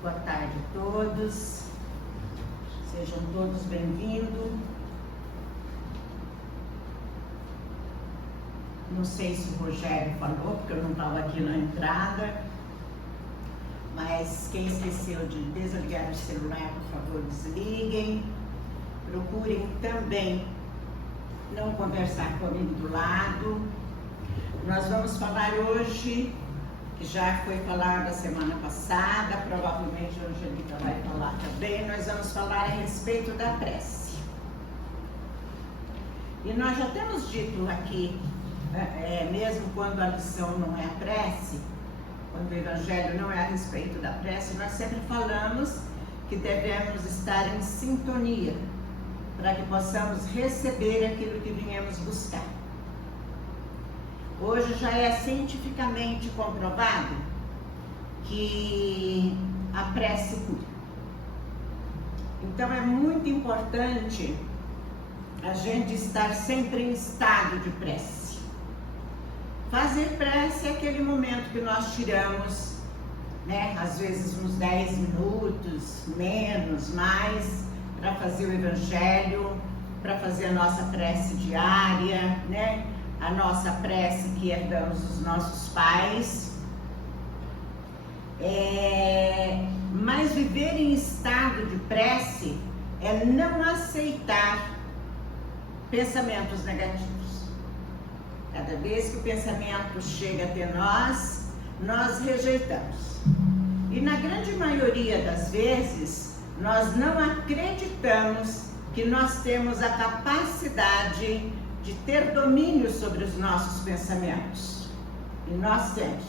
Boa tarde a todos, sejam todos bem-vindos. Não sei se o Rogério falou, porque eu não estava aqui na entrada, mas quem esqueceu de desligar o celular, por favor, desliguem. Procurem também não conversar comigo do lado. Nós vamos falar hoje, que já foi falado a semana passada, provavelmente a Angelica vai falar também, nós vamos falar a respeito da prece. E nós já temos dito aqui, mesmo quando a lição não é a prece, quando o Evangelho não é a respeito da prece, nós sempre falamos que devemos estar em sintonia, para que possamos receber aquilo que viemos buscar. Hoje já é cientificamente comprovado que a prece cura. Então é muito importante a gente estar sempre em estado de prece. Fazer prece é aquele momento que nós tiramos, às vezes uns 10 minutos, menos, mais, para fazer o Evangelho, para fazer a nossa prece diária, a nossa prece que herdamos dos nossos pais. Mas viver em estado de prece é não aceitar pensamentos negativos. Cada vez que o pensamento chega até nós, nós rejeitamos. E na grande maioria das vezes, nós não acreditamos que nós temos a capacidade de ter domínio sobre os nossos pensamentos. E nós temos.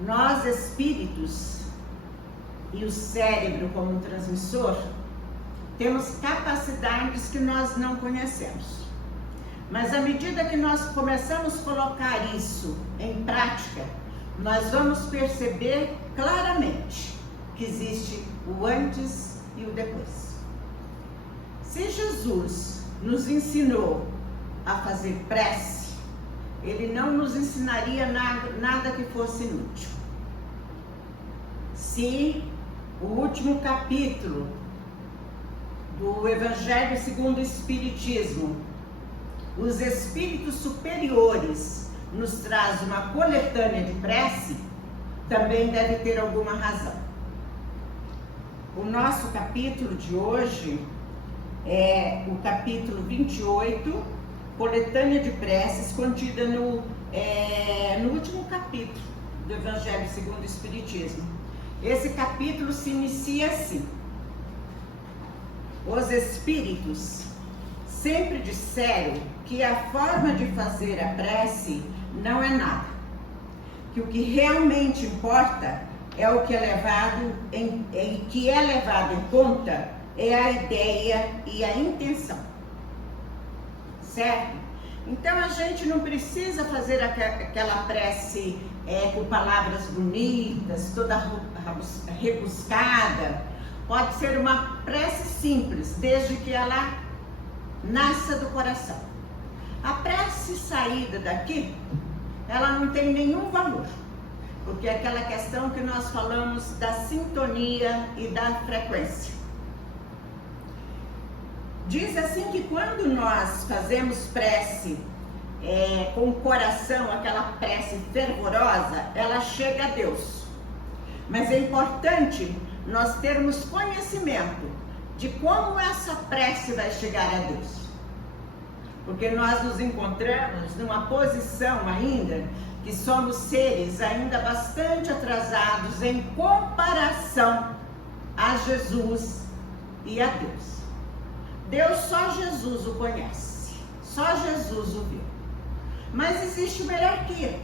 Nós, espíritos, e o cérebro como um transmissor, temos capacidades que nós não conhecemos. Mas à medida que nós começamos a colocar isso em prática, nós vamos perceber claramente que existe o antes e o depois. Se Jesus nos ensinou a fazer prece, ele não nos ensinaria nada que fosse inútil. Se o último capítulo do Evangelho segundo o Espiritismo, os espíritos superiores nos traz uma coletânea de prece, também deve ter alguma razão. O nosso capítulo de hoje é o capítulo 28, coletânea de preces, contida no último capítulo do Evangelho segundo o Espiritismo. Esse capítulo se inicia assim: os espíritos sempre disseram que a forma de fazer a prece não é nada, que o que realmente importa é o que é levado em conta é a ideia e a intenção, certo? Então a gente não precisa fazer aquela prece com palavras bonitas, toda rebuscada. Pode ser uma prece simples, desde que ela nasça do coração. A prece saída daqui, ela não tem nenhum valor, porque é aquela questão que nós falamos da sintonia e da frequência. Diz assim que quando nós fazemos prece com o coração, aquela prece fervorosa, ela chega a Deus. Mas é importante nós termos conhecimento de como essa prece vai chegar a Deus. Porque nós nos encontramos numa posição ainda que somos seres ainda bastante atrasados em comparação a Jesus e a Deus. Deus, só Jesus o conhece, só Jesus o viu. Mas existe uma hierarquia.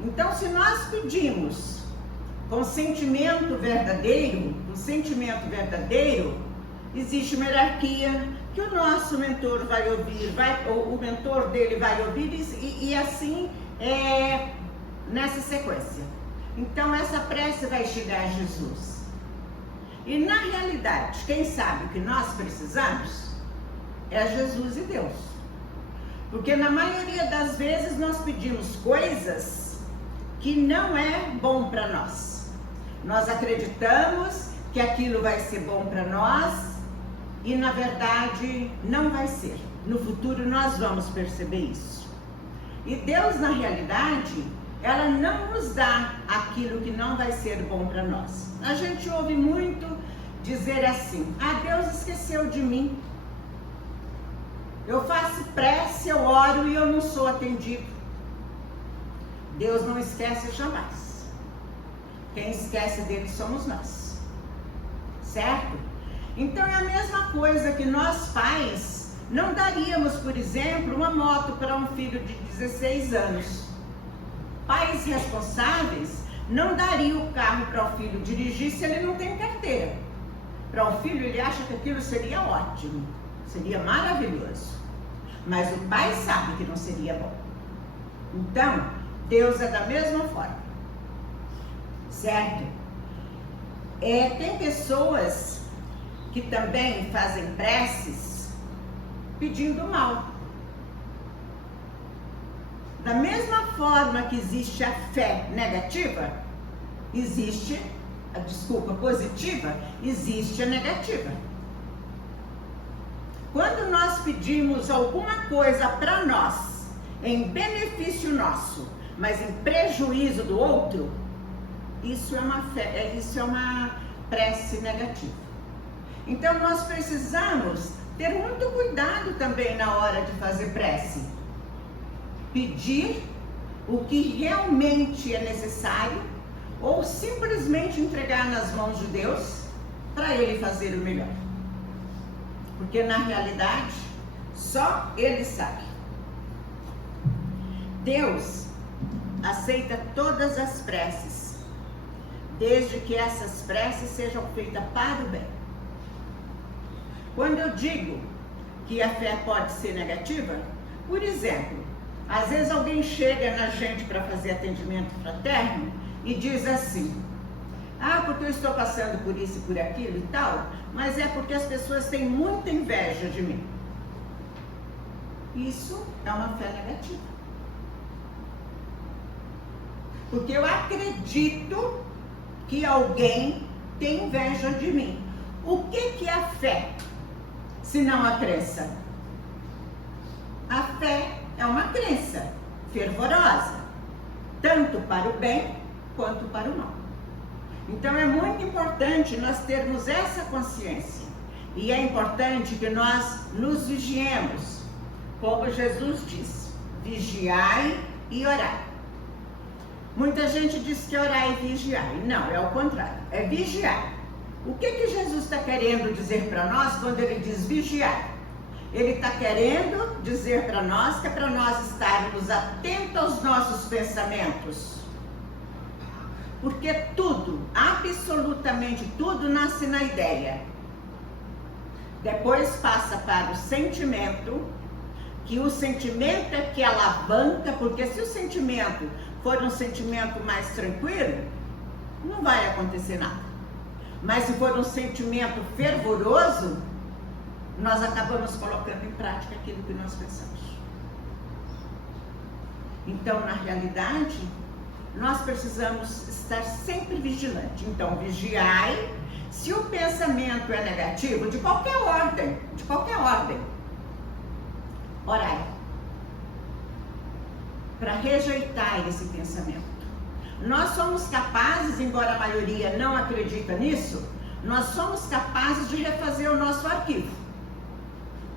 Então, se nós pedimos com sentimento verdadeiro, existe uma hierarquia que o nosso mentor vai ouvir, o mentor dele vai ouvir e assim nessa sequência. Então essa prece vai chegar a Jesus. E na realidade, quem sabe o que nós precisamos é Jesus e Deus. Porque na maioria das vezes nós pedimos coisas que não é bom para nós. Nós acreditamos que aquilo vai ser bom para nós e na verdade não vai ser. No futuro nós vamos perceber isso. E Deus, na realidade, ela não nos dá aquilo que não vai ser bom para nós. A gente ouve muito dizer assim: ah, Deus esqueceu de mim. Eu faço prece, eu oro e eu não sou atendido. Deus não esquece jamais. Quem esquece dele somos nós. Certo? Então é a mesma coisa que nós pais não daríamos, por exemplo, uma moto para um filho de 16 anos. Pais responsáveis não dariam o carro para o filho dirigir se ele não tem carteira. Para o filho, ele acha que aquilo seria ótimo, seria maravilhoso. Mas o pai sabe que não seria bom. Então, Deus é da mesma forma. Certo? Tem pessoas que também fazem preces pedindo mal. Da mesma forma que existe a fé negativa, existe a positiva, existe a negativa. Quando nós pedimos alguma coisa para nós, em benefício nosso, mas em prejuízo do outro, isso é uma prece negativa. Então nós precisamos ter muito cuidado também na hora de fazer prece. Pedir o que realmente é necessário ou simplesmente entregar nas mãos de Deus para Ele fazer o melhor. Porque na realidade, só Ele sabe. Deus aceita todas as preces, desde que essas preces sejam feitas para o bem. Quando eu digo que a fé pode ser negativa, por exemplo, às vezes alguém chega na gente para fazer atendimento fraterno e diz assim: ah, porque eu estou passando por isso e por aquilo e tal, mas é porque as pessoas têm muita inveja de mim. Isso é uma fé negativa. Porque eu acredito que alguém tem inveja de mim. O que é a fé, se não a crença? A fé é uma crença fervorosa, tanto para o bem quanto para o mal. Então é muito importante nós termos essa consciência. E é importante que nós nos vigiemos. Como Jesus disse: vigiai e orai. Muita gente diz que orar e vigiar. Não, é o contrário, é vigiar. O que Jesus está querendo dizer para nós quando ele diz vigiar? Ele está querendo dizer para nós que é para nós estarmos atentos aos nossos pensamentos. Porque tudo, absolutamente tudo, nasce na ideia. Depois passa para o sentimento, que o sentimento é que alavanca, porque se o sentimento for um sentimento mais tranquilo, não vai acontecer nada. Mas se for um sentimento fervoroso, nós acabamos colocando em prática aquilo que nós pensamos. Então, na realidade, nós precisamos estar sempre vigilantes. Então, vigiai. Se o pensamento é negativo, de qualquer ordem, orai para rejeitar esse pensamento. Nós somos capazes, embora a maioria não acredita nisso, nós somos capazes de refazer o nosso arquivo.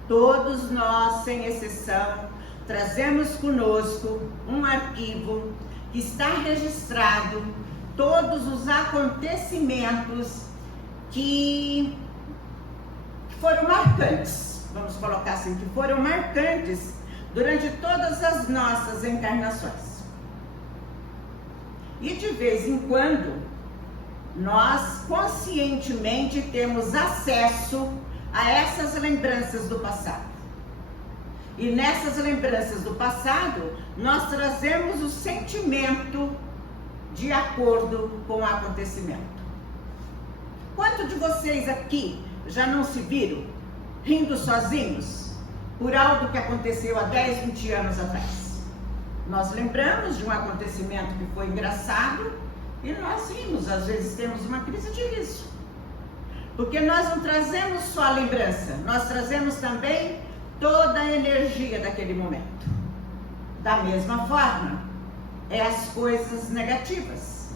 Todos nós, sem exceção, trazemos conosco um arquivo que está registrado todos os acontecimentos que foram marcantes, vamos colocar assim, que foram marcantes durante todas as nossas encarnações. E de vez em quando, nós conscientemente temos acesso a essas lembranças do passado. E nessas lembranças do passado, nós trazemos o sentimento de acordo com o acontecimento. Quantos de vocês aqui já não se viram rindo sozinhos por algo que aconteceu há 10, 20 anos atrás? Nós lembramos de um acontecimento que foi engraçado e nós rimos, às vezes temos uma crise de riso. Porque nós não trazemos só a lembrança, nós trazemos também toda a energia daquele momento. Da mesma forma, é as coisas negativas.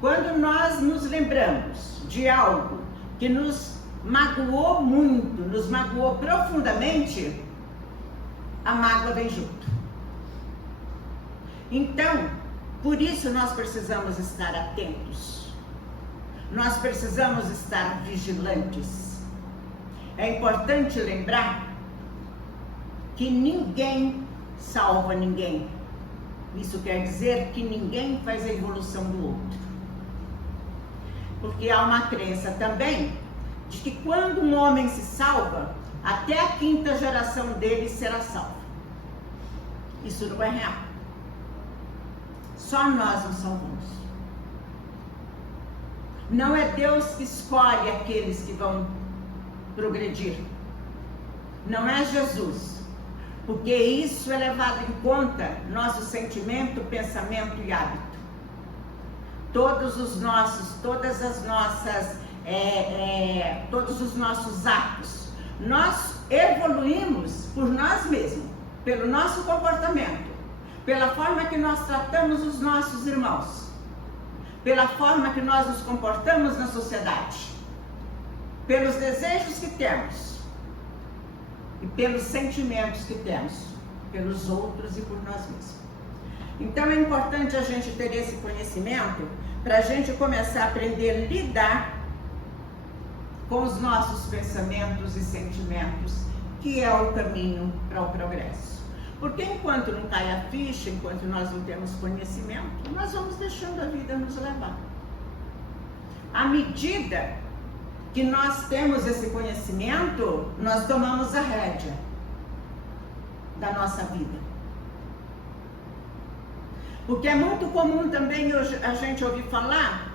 Quando nós nos lembramos de algo que nos magoou muito, nos magoou profundamente, a mágoa vem junto. Então, por isso nós precisamos estar atentos. Nós precisamos estar vigilantes. É importante lembrar que ninguém salva ninguém. Isso quer dizer que ninguém faz a evolução do outro. Porque há uma crença também de que quando um homem se salva, até a 5ª geração dele será salva. Isso não é real. Só nós nos salvamos. Não é Deus que escolhe aqueles que vão progredir. Não é Jesus. Porque isso é levado em conta nosso sentimento, pensamento e hábito. Todos os nossos atos, nós evoluímos por nós mesmos, pelo nosso comportamento, pela forma que nós tratamos os nossos irmãos, pela forma que nós nos comportamos na sociedade, pelos desejos que temos e pelos sentimentos que temos, pelos outros e por nós mesmos. Então é importante a gente ter esse conhecimento para a gente começar a aprender a lidar com os nossos pensamentos e sentimentos, que é o caminho para o progresso. Porque enquanto não cai a ficha, enquanto nós não temos conhecimento, nós vamos deixando a vida nos levar. À medida que nós temos esse conhecimento, nós tomamos a rédea da nossa vida. Porque é muito comum também a gente ouvir falar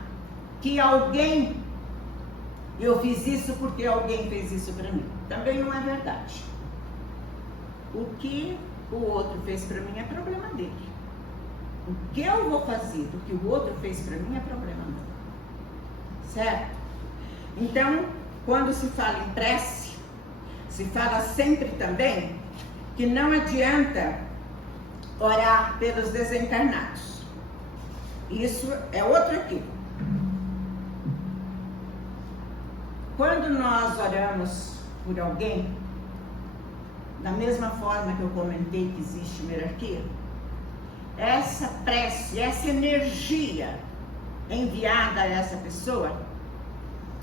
que alguém, eu fiz isso porque alguém fez isso para mim. Também não é verdade. O que o outro fez para mim é problema dele. O que eu vou fazer do que o outro fez para mim é problema meu. Certo? Então, quando se fala em prece, se fala sempre também que não adianta orar pelos desencarnados. Isso é outro equívoco. Quando nós oramos por alguém, da mesma forma que eu comentei que existe hierarquia, essa prece, essa energia enviada a essa pessoa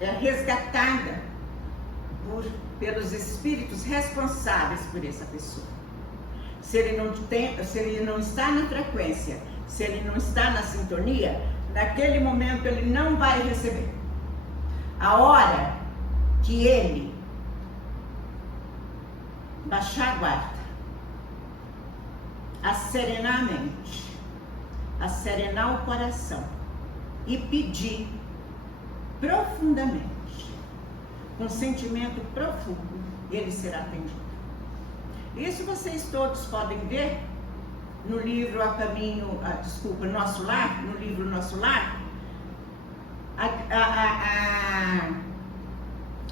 é resgatada pelos espíritos responsáveis por essa pessoa. Se ele não está na frequência, se ele não está na sintonia, naquele momento ele não vai receber. A hora que ele baixar a guarda, asserenar a mente, asserenar o coração e pedir profundamente, com sentimento profundo, ele será atendido. Isso vocês todos podem ver no livro Nosso Lar, no livro Nosso Lar,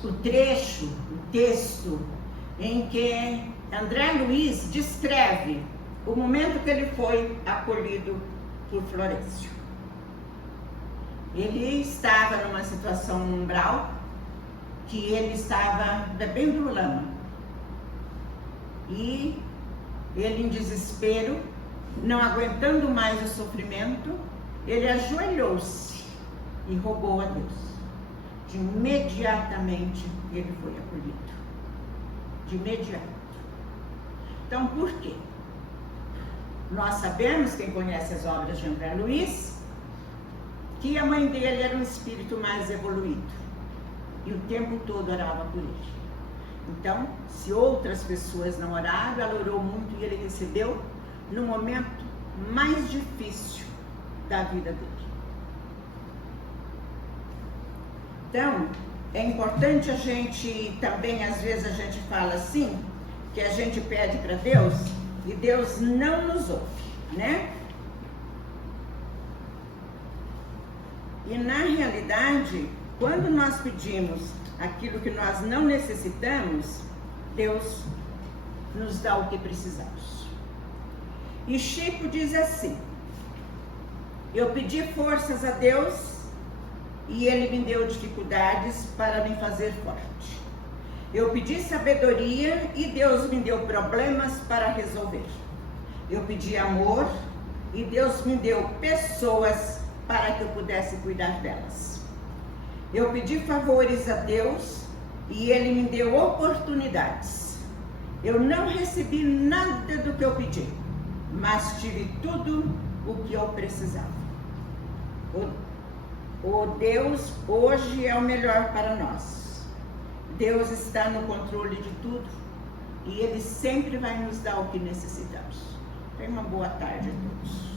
o trecho, o texto em que André Luiz descreve o momento que ele foi acolhido por Florencio. Ele estava numa situação umbral, que ele estava bebendo lama. E ele, em desespero, não aguentando mais o sofrimento, ele ajoelhou-se e rogou a Deus. De imediatamente ele foi acolhido. De imediato. Então, por quê? Nós sabemos, quem conhece as obras de André Luiz, que a mãe dele era um espírito mais evoluído. E o tempo todo orava por ele. Então, se outras pessoas não oraram, ela orou muito e ele recebeu no momento mais difícil da vida dele. Então, é importante a gente também, às vezes a gente fala assim, que a gente pede para Deus e Deus não nos ouve. né? E na realidade, quando nós pedimos aquilo que nós não necessitamos, Deus nos dá o que precisamos. E Chico diz assim: eu pedi forças a Deus e Ele me deu dificuldades para me fazer forte. Eu pedi sabedoria e Deus me deu problemas para resolver. Eu pedi amor e Deus me deu pessoas para que eu pudesse cuidar delas. Eu pedi favores a Deus e Ele me deu oportunidades. Eu não recebi nada do que eu pedi, mas tive tudo o que eu precisava. O Deus hoje é o melhor para nós. Deus está no controle de tudo e Ele sempre vai nos dar o que necessitamos. Tenha uma boa tarde a todos.